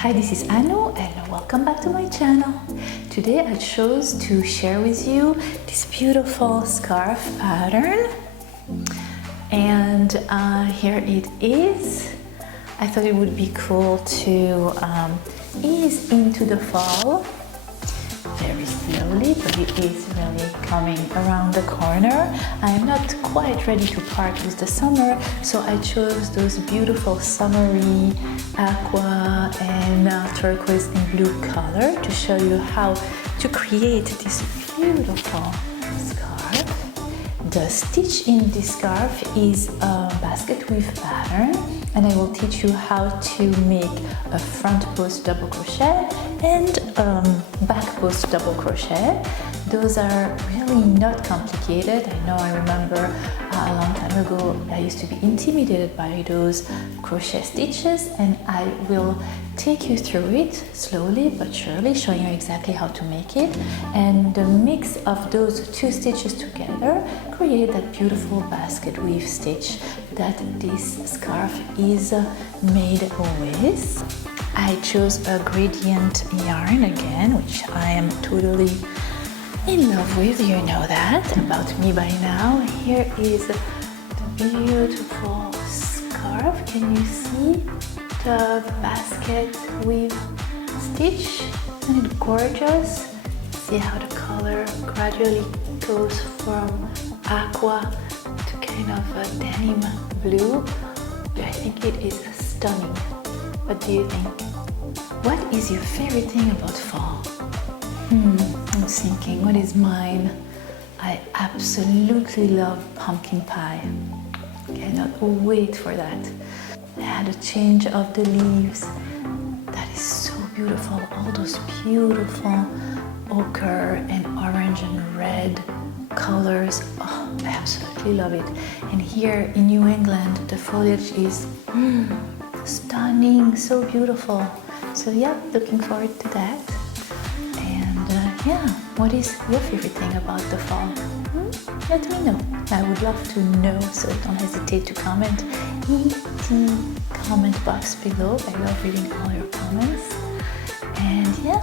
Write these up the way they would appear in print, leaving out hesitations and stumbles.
Hi, this is Anu and welcome back to my channel. Today I chose to share with you this beautiful scarf pattern, and here it is. I thought it would be cool to ease into the fall very slowly, but it is really coming around the corner. I am not quite ready to part with the summer, so I chose those beautiful summery aqua and turquoise and blue color to show you how to create this beautiful scarf. The stitch in this scarf is a basket weave pattern, and I will teach you how to make a front post double crochet and back post double crochet. Those are really not complicated. I remember a long time ago I used to be intimidated by those crochet stitches, and I will take you through it slowly but surely, showing you exactly how to make it, and the mix of those two stitches together create that beautiful basket weave stitch that this scarf is made with. I chose a gradient yarn again, which I am totally in love with. You know that about me by now. Here is the beautiful scarf. Can you see the basket weave stitch? Isn't it gorgeous? See how the color gradually goes from aqua to kind of a denim blue. I think it is stunning. What do you think? What is your favorite thing about fall? I'm thinking, what is mine? I absolutely love pumpkin pie. Cannot wait for that. And the change of the leaves. That is so beautiful. All those beautiful ochre and orange and red colors. Oh, I absolutely love it. And here in New England, the foliage is stunning, so beautiful. So yeah, looking forward to that. And yeah, what is your favorite thing about the fall? Let me know. I would love to know, so don't hesitate to comment in the comment box below. I love reading all your comments. And yeah,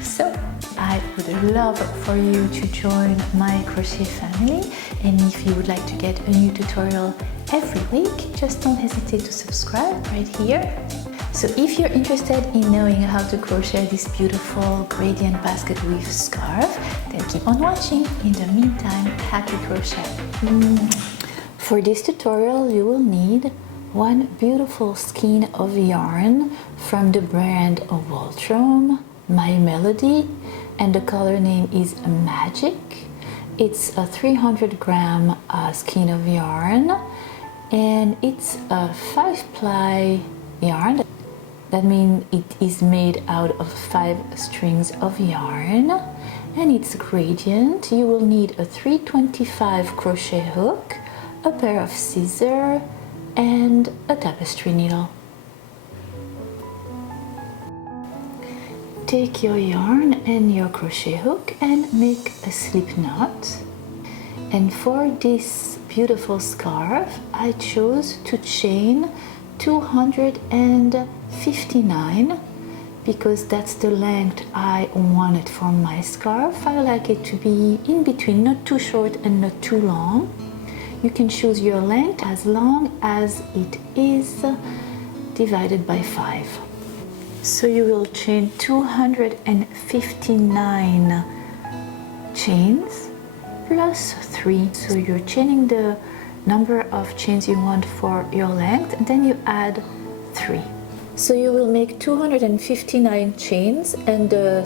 so I would love for you to join my crochet family, and if you would like to get a new tutorial every week, just don't hesitate to subscribe right here. So if you're interested in knowing how to crochet this beautiful gradient basket weave scarf, then keep on watching. In the meantime, happy crochet. For this tutorial, you will need one beautiful skein of yarn from the brand of Waltrum, My Melody, and the color name is Magic. It's a 300-gram skein of yarn, and it's a 5-ply yarn. That means it is made out of 5 strings of yarn, and it's gradient. You will need a 325 crochet hook, a pair of scissors, and a tapestry needle. Take your yarn and your crochet hook and make a slip knot. And for this beautiful scarf, I chose to chain 259 because that's the length I wanted for my scarf. I like it to be in between, not too short and not too long. You can choose your length as long as it is divided by 5. So you will chain 259 chains plus 3. So you're chaining the number of chains you want for your length, and then you add 3. So you will make 259 chains, and the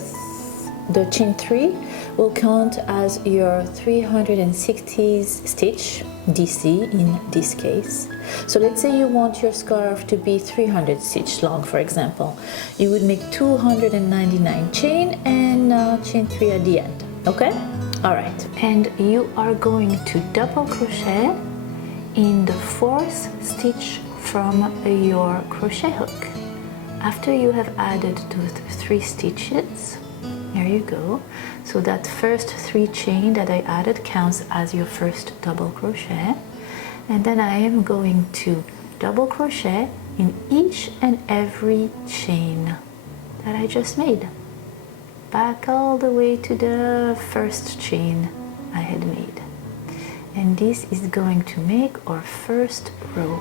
chain 3 will count as your 360 stitch, DC in this case. So let's say you want your scarf to be 300 stitch long, for example. You would make 299 chain and chain 3 at the end, okay? All right, and you are going to double crochet in the 4th stitch from your crochet hook. After you have added those 3 stitches, there you go. So that first 3 chain that I added counts as your first double crochet, and then I am going to double crochet in each and every chain that I just made, back all the way to the first chain I had made. And this is going to make our first row.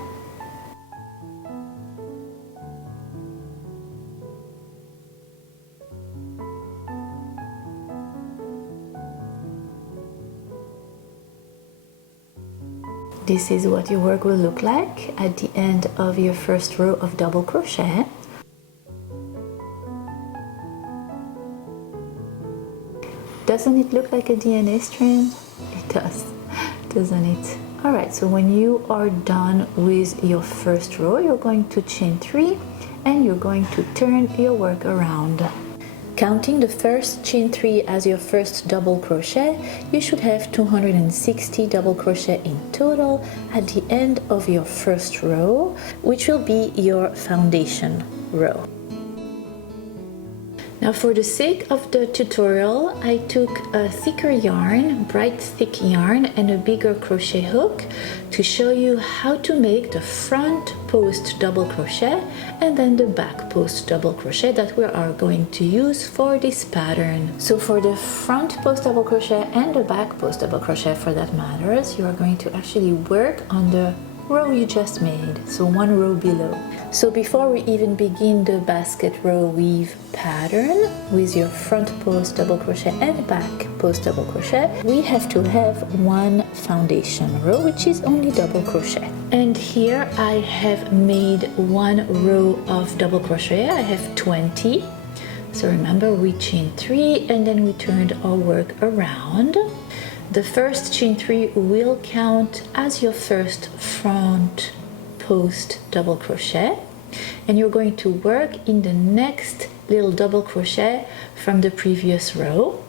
This is what your work will look like at the end of your first row of double crochet. Doesn't it look like a DNA strand? It does, doesn't it? Alright, so when you are done with your first row, you're going to chain 3 and you're going to turn your work around. Counting the first chain 3 as your first double crochet, you should have 260 double crochet in total at the end of your first row, which will be your foundation row. Now, for the sake of the tutorial, I took a thicker yarn, bright thick yarn, and a bigger crochet hook to show you how to make the front post double crochet and then the back post double crochet that we are going to use for this pattern. So for the front post double crochet and the back post double crochet for that matters, you are going to actually work on the row you just made, so one row below. So before we even begin the basket row weave pattern with your front post double crochet and back post double crochet, we have to have one foundation row, which is only double crochet. And here I have made one row of double crochet. I have 20. So remember, we chain 3 and then we turned our work around. The first chain 3 will count as your first front post double crochet, and you're going to work in the next little double crochet from the previous row.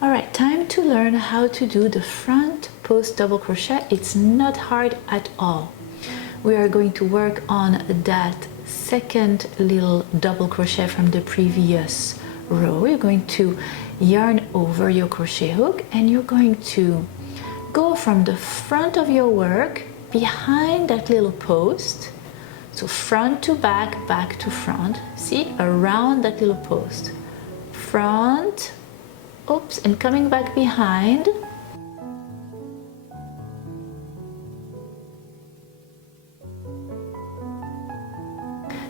All right, time to learn how to do the front post double crochet. It's not hard at all. We are going to work on that second little double crochet from the previous row. You're going to yarn over your crochet hook and you're going to go from the front of your work behind that little post, so front to back, back to front, see, around that little post, front, oops, and coming back behind,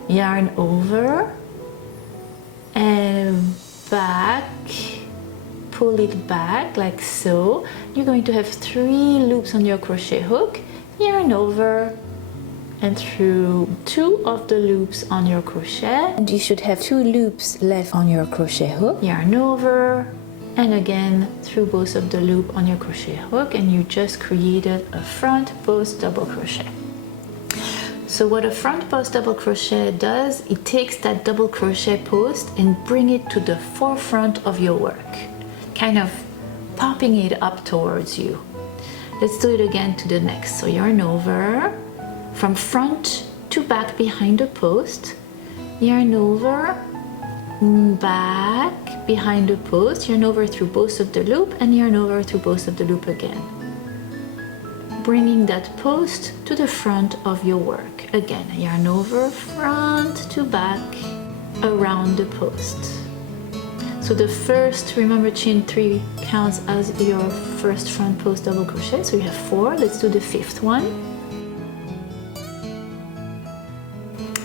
yarn over and back, pull it back like so. You're going to have 3 loops on your crochet hook, yarn over and through 2 of the loops on your crochet, and you should have 2 loops left on your crochet hook, yarn over and again through both of the loop on your crochet hook, and you just created a front post double crochet. So what a front post double crochet does, it takes that double crochet post and bring it to the forefront of your work, kind of popping it up towards you. Let's do it again to the next. So yarn over from front to back behind the post, yarn over, back behind the post, yarn over through both of the loop and yarn over through both of the loop again, bringing that post to the front of your work. Again, yarn over front to back around the post. So the first, remember, chain 3 counts as your first front post double crochet, so you have 4. Let's do the 5th one.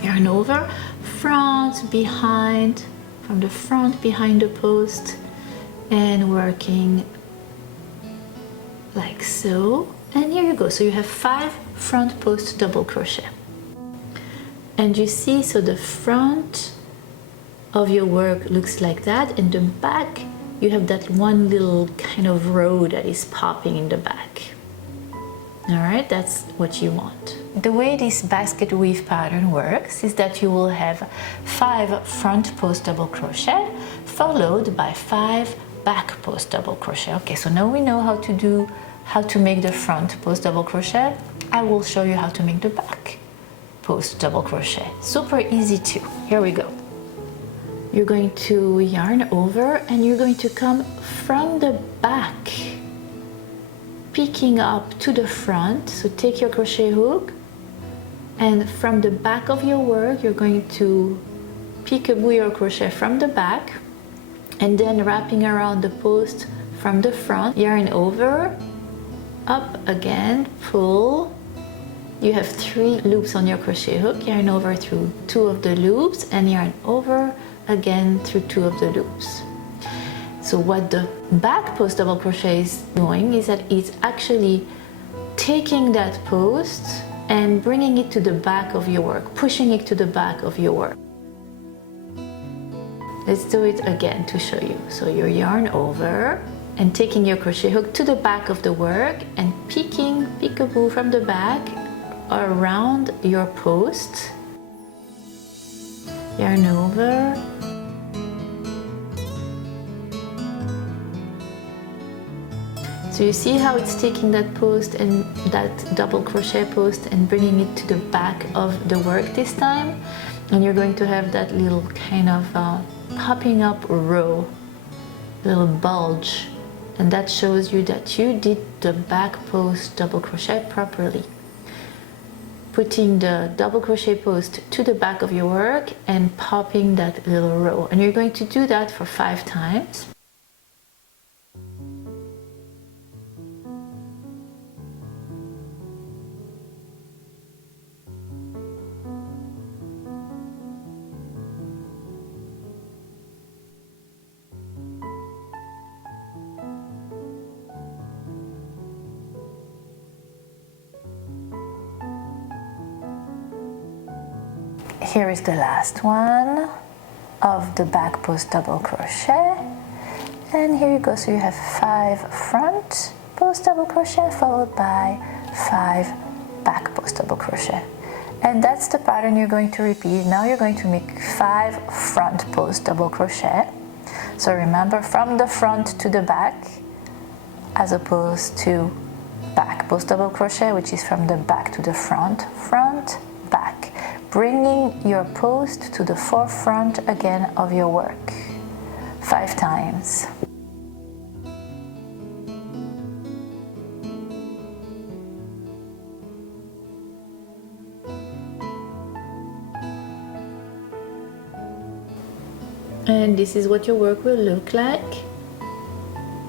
Yarn over, front, behind, from the front behind the post, and working like so. And here you go. So you have 5 front post double crochet. And you see, so the front of your work looks like that, and the back you have that one little kind of row that is popping in the back. All right, that's what you want. The way this basket weave pattern works is that you will have 5 front post double crochet followed by 5 back post double crochet. Okay, so now we know how to make the front post double crochet. I will show you how to make the back post double crochet. Super easy too. Here we go. You're going to yarn over and you're going to come from the back, peeking up to the front. So take your crochet hook and from the back of your work you're going to peekaboo your crochet from the back, and then wrapping around the post from the front, yarn over, up again, pull. You have 3 loops on your crochet hook, yarn over through 2 of the loops and yarn over again through 2 of the loops. So what the back post double crochet is doing is that it's actually taking that post and bringing it to the back of your work, pushing it to the back of your work. Let's do it again to show you. So you yarn over and taking your crochet hook to the back of the work and peeking peekaboo from the back around your post. Yarn over. So you see how it's taking that post and that double crochet post and bringing it to the back of the work this time, and you're going to have that little kind of popping up row, little bulge, and that shows you that you did the back post double crochet properly. Putting the double crochet post to the back of your work and popping that little row, and you're going to do that for 5 times. Here is the last one of the back post double crochet, and here you go. So you have 5 front post double crochet followed by 5 back post double crochet, and that's the pattern you're going to repeat. Now you're going to make 5 front post double crochet. So remember, from the front to the back, as opposed to back post double crochet, which is from the back to the front, front, back, bringing your post to the forefront again of your work 5 times. And this is what your work will look like,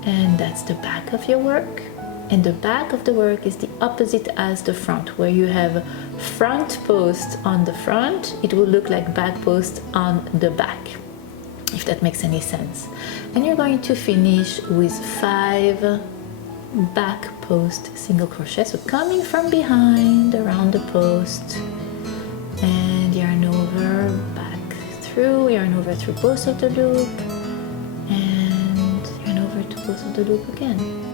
and that's the back of your work. And the back of the work is the opposite as the front. Where you have front post on the front, it will look like back post on the back, if that makes any sense. And you're going to finish with 5 back post single crochet. So coming from behind around the post, and yarn over, back through, yarn over through both of the loop, and yarn over to both of the loop again.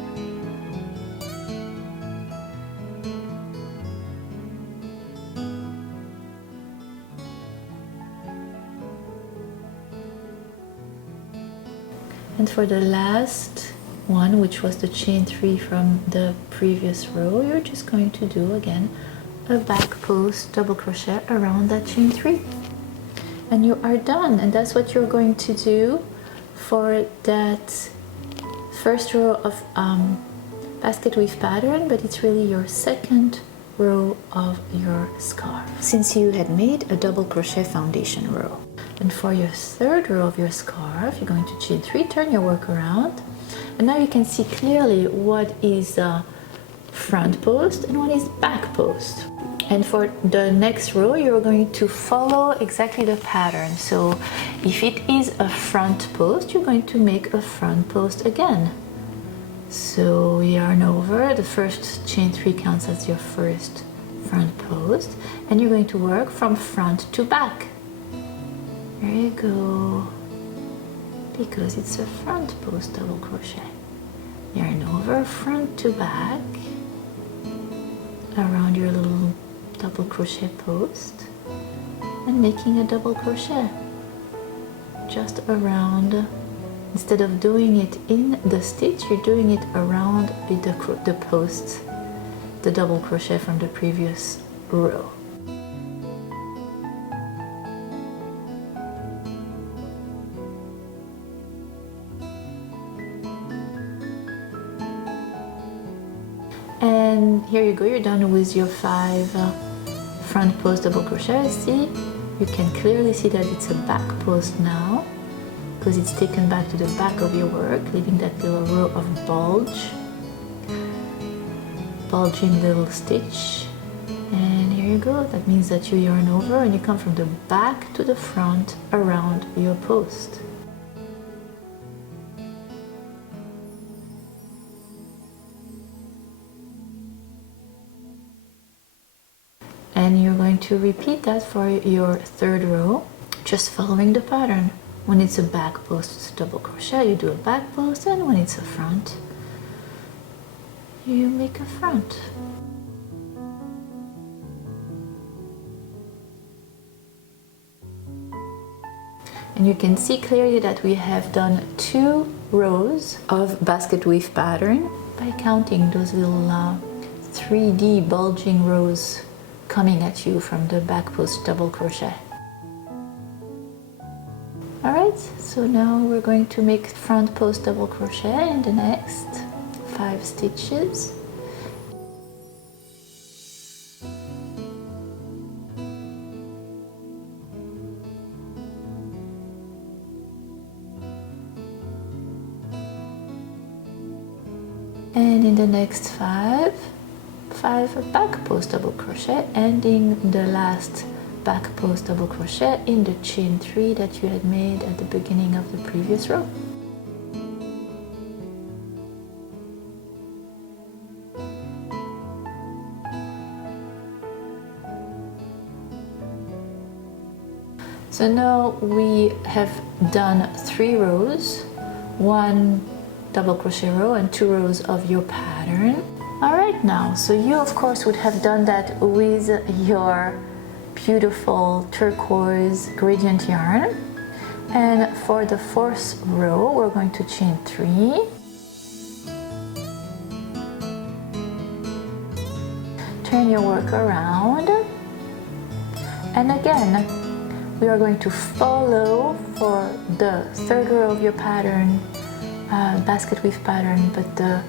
And for the last one, which was the chain 3 from the previous row, you're just going to do again a back post double crochet around that chain 3, and you are done. And that's what you're going to do for that first row of basket weave pattern, but it's really your second row of your scarf, since you had made a double crochet foundation row. And for your third row of your scarf, you're going to chain 3, turn your work around, and now you can see clearly what is front post and what is back post. And for the next row, you're going to follow exactly the pattern. So if it is a front post, you're going to make a front post again. So yarn over, the first chain 3 counts as your first front post, and you're going to work from front to back. There you go, because it's a front post double crochet. Yarn over, front to back, around your little double crochet post, and making a double crochet just around. Instead of doing it in the stitch, you're doing it around with the post, the double crochet from the previous row. And here you go, you're done with your 5 front post double crochet. See, You can clearly see that it's a back post now, because it's taken back to the back of your work, leaving that little row of bulging little stitch. And here you go. That means that you yarn over and you come from the back to the front around your post. And you're going to repeat that for your third row, just following the pattern. When it's a back post double crochet, you do a back post, and when it's a front, you make a front. And you can see clearly that we have done 2 rows of basket weave pattern by counting those little 3D bulging rows coming at you from the back post double crochet. Alright, so now we're going to make front post double crochet in the next 5 stitches. And in the next 5 back post double crochet, ending the last back post double crochet in the chain 3 that you had made at the beginning of the previous row. So now we have done 3 rows, 1 double crochet row and 2 rows of your pattern. Alright, now, so you of course would have done that with your beautiful turquoise gradient yarn. And for the 4th row, we're going to chain 3. Turn your work around. And again, we are going to follow for the 3rd row of your pattern, basket weave pattern, but the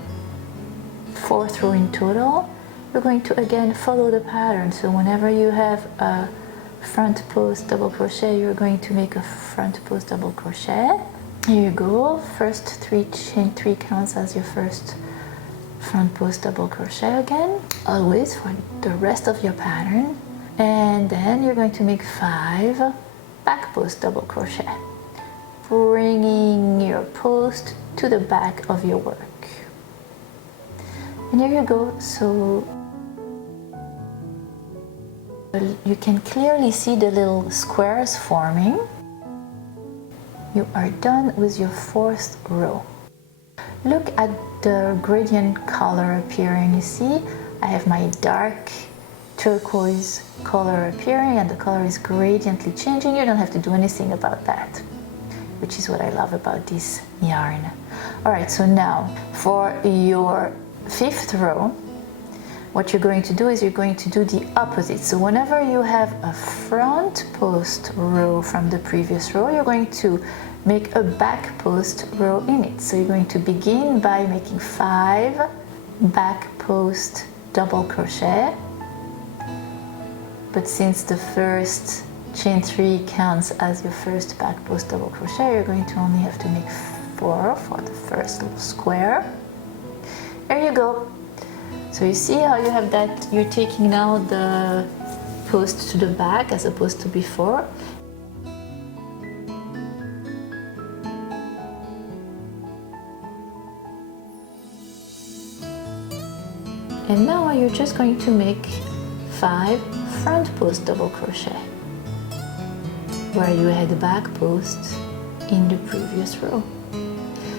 4th row in total, you're going to again follow the pattern. So whenever you have a front post double crochet, you're going to make a front post double crochet. Here you go. First chain 3 counts as your first front post double crochet again, always for the rest of your pattern. And then you're going to make 5 back post double crochet, bringing your post to the back of your work. And here you go. So you can clearly see the little squares forming. You are done with your 4th row. Look at the gradient color appearing. You see, I have my dark turquoise color appearing and the color is gradiently changing. You don't have to do anything about that, which is what I love about this yarn. Alright, so now for your 5th row, what you're going to do is you're going to do the opposite. So whenever you have a front post row from the previous row, you're going to make a back post row in it. So you're going to begin by making 5 back post double crochet. But since the first chain 3 counts as your first back post double crochet, you're going to only have to make 4 for the first little square. There you go. So you see how you have that, you're taking now the post to the back as opposed to before. And now you're just going to make 5 front post double crochet where you had the back post in the previous row.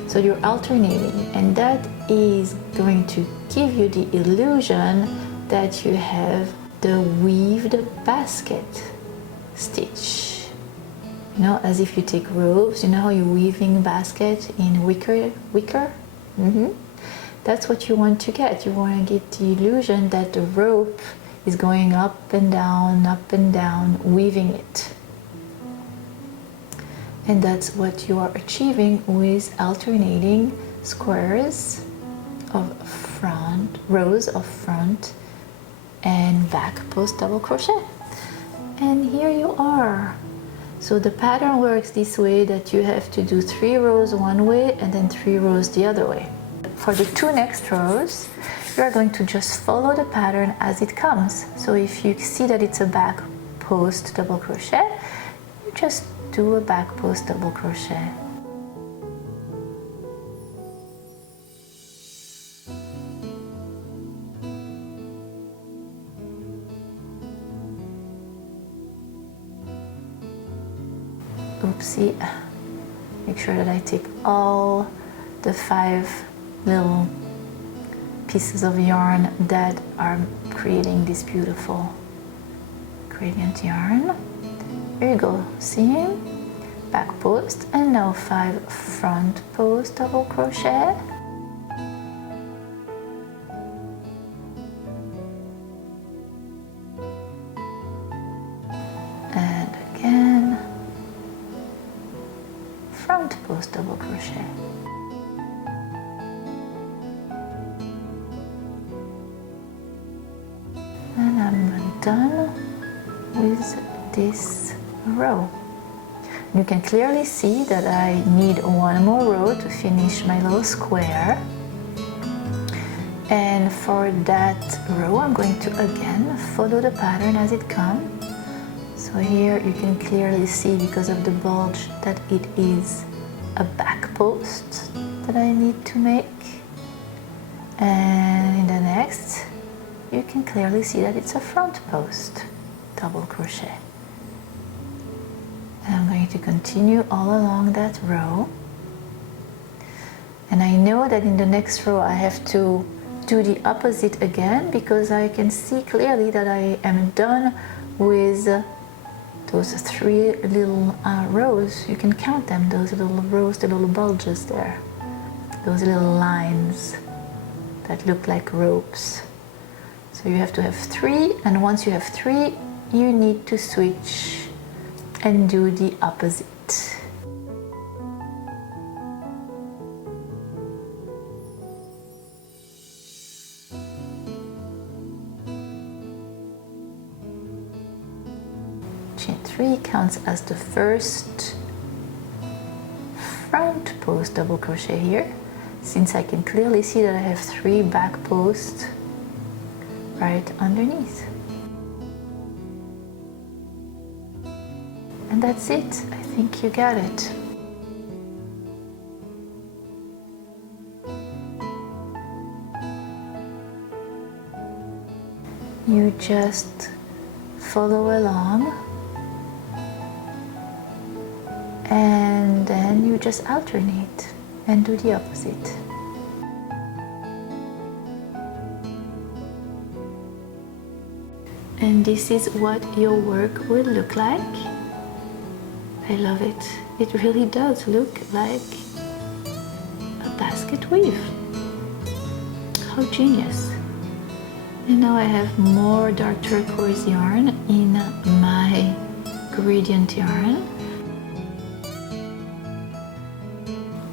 So you're alternating, and that is going to give you the illusion that you have the weaved basket stitch. You know, as if you take ropes, you know how you're weaving basket in wicker? That's what you want to get. You want to get the illusion that the rope is going up and down, weaving it. And that's what you are achieving with alternating squares of rows of front and back post double crochet. And here you are. So the pattern works this way, that you have to do 3 rows one way and then 3 rows the other way. For the 2 next rows, you are going to just follow the pattern as it comes. So if you see that it's a back post double crochet, you just do a back post double crochet. Oopsie, make sure that I take all the 5 little pieces of yarn that are creating this beautiful gradient yarn. Here you go, seam, back post, and now 5 front post double crochet. And again, front post double crochet. And I'm done with this row. You can clearly see that I need one more row to finish my little square. And for that row, I'm going to again follow the pattern as it comes. So here you can clearly see, because of the bulge, that it is a back post that I need to make. And in the next, you can clearly see that it's a front post double crochet. And I'm going to continue all along that row. And I know that in the next row I have to do the opposite again, because I can see clearly that I am done with those 3 little rows. You can count them, those little rows, the little bulges there, those little lines that look like ropes. So you have to have 3, and once you have 3, you need to switch and do the opposite. Chain 3 counts as the first front post double crochet here, since I can clearly see that I have 3 back posts right underneath. And that's it. I think you got it. You just follow along, and then you just alternate and do the opposite. And this is what your work will look like. I love it. It really does look like a basket weave. How genius. And now I have more dark turquoise yarn in my gradient yarn.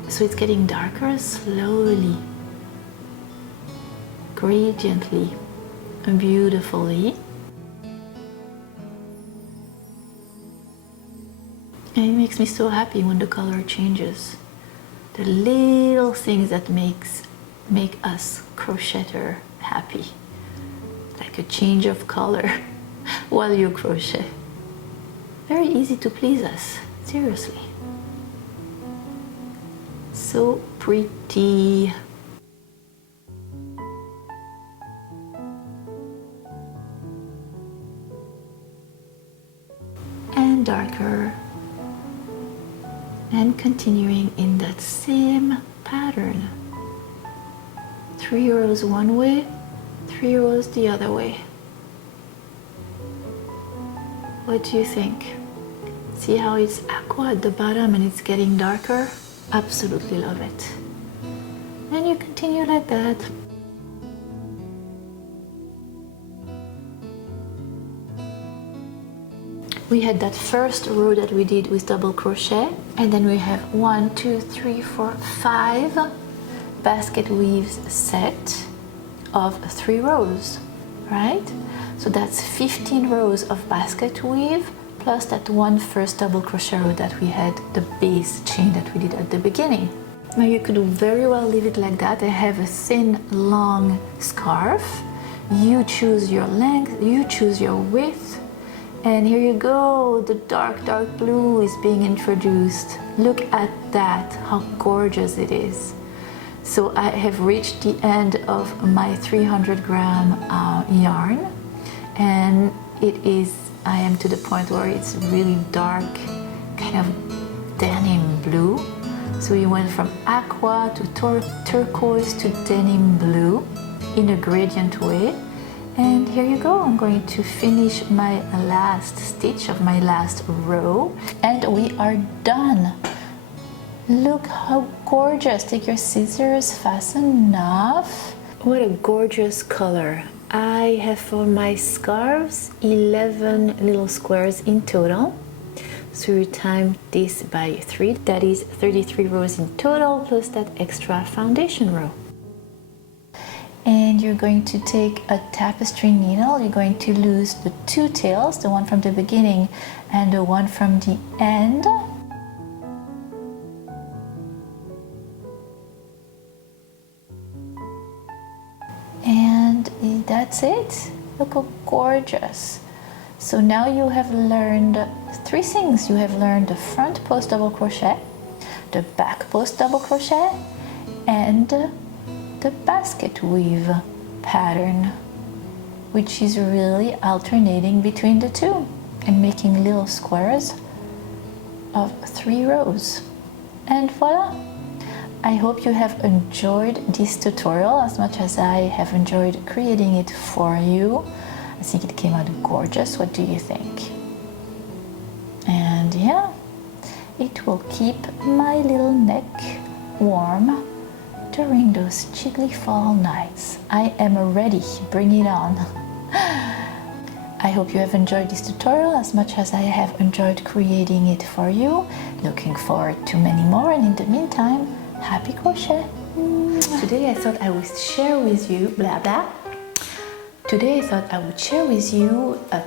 So it's getting darker slowly, gradiently, and beautifully. And it makes me so happy when the color changes. The little things that make us crocheter happy. Like a change of color while you crochet. Very easy to please us, seriously. So pretty. And darker. And continuing in that same pattern. 3 rows one way, 3 rows the other way. What do you think? See how it's aqua at the bottom and it's getting darker? Absolutely love it. And you continue like that. We had that first row that we did with double crochet, and then we have 1, 2, 3, 4, 5 basket weaves set of 3 rows, right? So that's 15 rows of basket weave plus that one first double crochet row that we had, the base chain that we did at the beginning. Now you could very well leave it like that. I have a thin, long scarf. You choose your length, you choose your width. And here you go, the dark blue is being introduced. Look at that, how gorgeous it is. So I have reached the end of my 300-gram yarn, and I am to the point where it's really dark, kind of denim blue. So we went from aqua to turquoise to denim blue in a gradient way. And here you go, I'm going to finish my last stitch of my last row, and we are done. Look how gorgeous. Take your scissors, fasten enough. What a gorgeous color. I have for my scarves 11 little squares in total. So you time this by 3, that is 33 rows in total plus that extra foundation row. And you're going to take a tapestry needle. You're going to lose the 2 tails, the one from the beginning and the one from the end. And that's it. Look how gorgeous. So now you have learned 3 things. You have learned the front post double crochet, the back post double crochet, and the basket weave pattern, which is really alternating between the two and making little squares of 3 rows. And voila! I hope you have enjoyed this tutorial as much as I have enjoyed creating it for you. I think it came out gorgeous. What do you think? And yeah, it will keep my little neck warm during those chilly fall nights. I am ready, bring it on. I hope you have enjoyed this tutorial as much as I have enjoyed creating it for you. Looking forward to many more, and in the meantime, happy crochet. Today I thought I would share with you, Today I thought I would share with you a